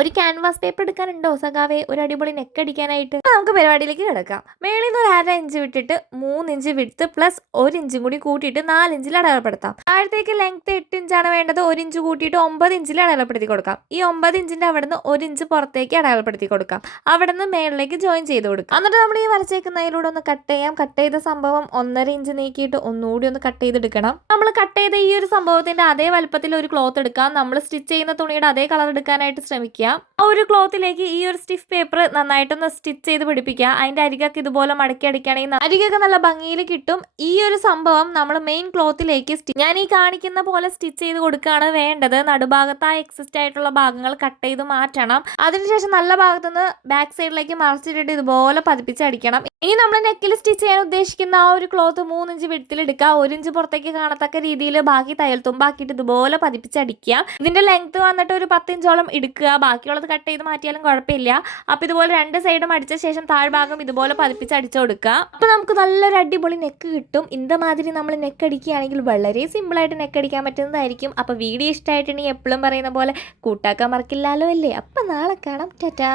ഒരു canvas paper എടുക്കാനുണ്ടോ സഖാവേ ഒരു അടിപൊളി നെക്ക് അടിക്കാനായിട്ട്? നമുക്ക് പരിപാടിയിലേക്ക് കിടക്കാം. മേളിൽ നിന്ന് ഒരു 1/2 ഇഞ്ച് വിട്ടിട്ട് 3 ഇഞ്ച് വിടുത്ത് പ്ലസ് 1 ഇഞ്ചും കൂടി കൂട്ടിയിട്ട് 4 ഇഞ്ചിൽ അടയാളപ്പെടുത്താം. താഴത്തേക്ക് ലെങ്ത് 8 ഇഞ്ചാണ് വേണ്ടത്. 1 ഇഞ്ച് കൂട്ടിയിട്ട് 9 ഇഞ്ചിൽ അടയാളപ്പെടുത്തി കൊടുക്കാം. ഈ 9 ഇഞ്ചിന്റെ അവിടെ നിന്ന് 1 ഇഞ്ച് പുറത്തേക്ക് അടയാളപ്പെടുത്തി കൊടുക്കാം. അവിടെ നിന്ന് മേളിലേക്ക് ജോയിൻ ചെയ്ത് കൊടുക്കാം. എന്നിട്ട് നമ്മൾ ഈ വരച്ചേക്കുന്നതിലൂടെ ഒന്ന് കട്ട് ചെയ്യാം. കട്ട് ചെയ്ത സംഭവം 1.5 ഇഞ്ച് നീക്കിയിട്ട് ഒന്നുകൂടി ഒന്ന് കട്ട് ചെയ്തെടുക്കണം. നമ്മൾ കട്ട് ചെയ്ത ഈ ഒരു സംഭവത്തിന്റെ അതേ വലുപ്പത്തിൽ ഒരു ക്ലോത്ത് എടുക്കാം. നമ്മൾ സ്റ്റിച്ച് ചെയ്യുന്ന തുണിയുടെ അതേ കളർ എടുക്കാനായിട്ട് ശ്രമിക്കുക. ആ ഒരു ക്ലോത്തിലേക്ക് ഈ ഒരു സ്റ്റിഫ് പേപ്പർ നന്നായിട്ടൊന്ന് സ്റ്റിച്ച് ചെയ്ത് പിടിപ്പിക്കുക. അതിന്റെ അരികൊക്കെ ഇതുപോലെ മടക്കി അടിക്കുകയാണെങ്കിൽ അരികൊക്കെ നല്ല ഭംഗിയിൽ കിട്ടും. ഈ ഒരു സംഭവം നമ്മൾ മെയിൻ ക്ലോത്തിലേക്ക് ഞാൻ ഈ കാണിക്കുന്ന പോലെ സ്റ്റിച്ച് ചെയ്ത് കൊടുക്കുകയാണ് വേണ്ടത്. നടുഭാഗത്തായി എക്സിസ്റ്റ് ആയിട്ടുള്ള ഭാഗങ്ങൾ കട്ട് ചെയ്ത് മാറ്റണം. അതിനുശേഷം നല്ല ഭാഗത്തുനിന്ന് ബാക്ക് സൈഡിലേക്ക് മറിച്ചിട്ടിട്ട് ഇതുപോലെ പതിപ്പിച്ചടിക്കണം. ഇനി നമ്മൾ നെക്കിൽ സ്റ്റിച്ച് ചെയ്യാൻ ഉദ്ദേശിക്കുന്ന ആ ഒരു ക്ലോത്ത് 3 ഇഞ്ച് വിടത്തിലെടുക്കുക. 1 ഇഞ്ച് പുറത്തേക്ക് കാണത്തക്ക രീതിയിൽ ബാക്കി തയ്യൽ തുമ്പാക്കിയിട്ട് ഇതുപോലെ പതിപ്പിച്ചടിക്കുക. ഇതിന്റെ ലെങ്ത് വന്നിട്ട് ഒരു 10 ഇഞ്ചോളം എടുക്കുക. ബാക്കിയുള്ളത് കട്ട് ചെയ്ത് മാറ്റിയാലും കുഴപ്പമില്ല. അപ്പോൾ ഇതുപോലെ 2 സൈഡും അടിച്ച ശേഷം താഴ്ഭാഗം ഇതുപോലെ പതിപ്പിച്ചടിച്ചു കൊടുക്കുക. അപ്പോൾ നമുക്ക് നല്ലൊരു അടിപൊളി നെക്ക് കിട്ടും. ഇതേമാതിരി നമ്മൾ നെക്ക് അടിക്കുകയാണെങ്കിൽ വളരെ സിമ്പിളായിട്ട് നെക്ക് അടിക്കാൻ പറ്റുന്നതായിരിക്കും. അപ്പോൾ വീഡിയോ ഇഷ്ടമായിട്ടുണ്ടെങ്കിൽ എപ്പോഴും പറയുന്ന പോലെ കൂട്ടാക്കാൻ മറക്കില്ലല്ലോ അല്ലേ? അപ്പം നാളെ കാണാം. ടാറ്റാ.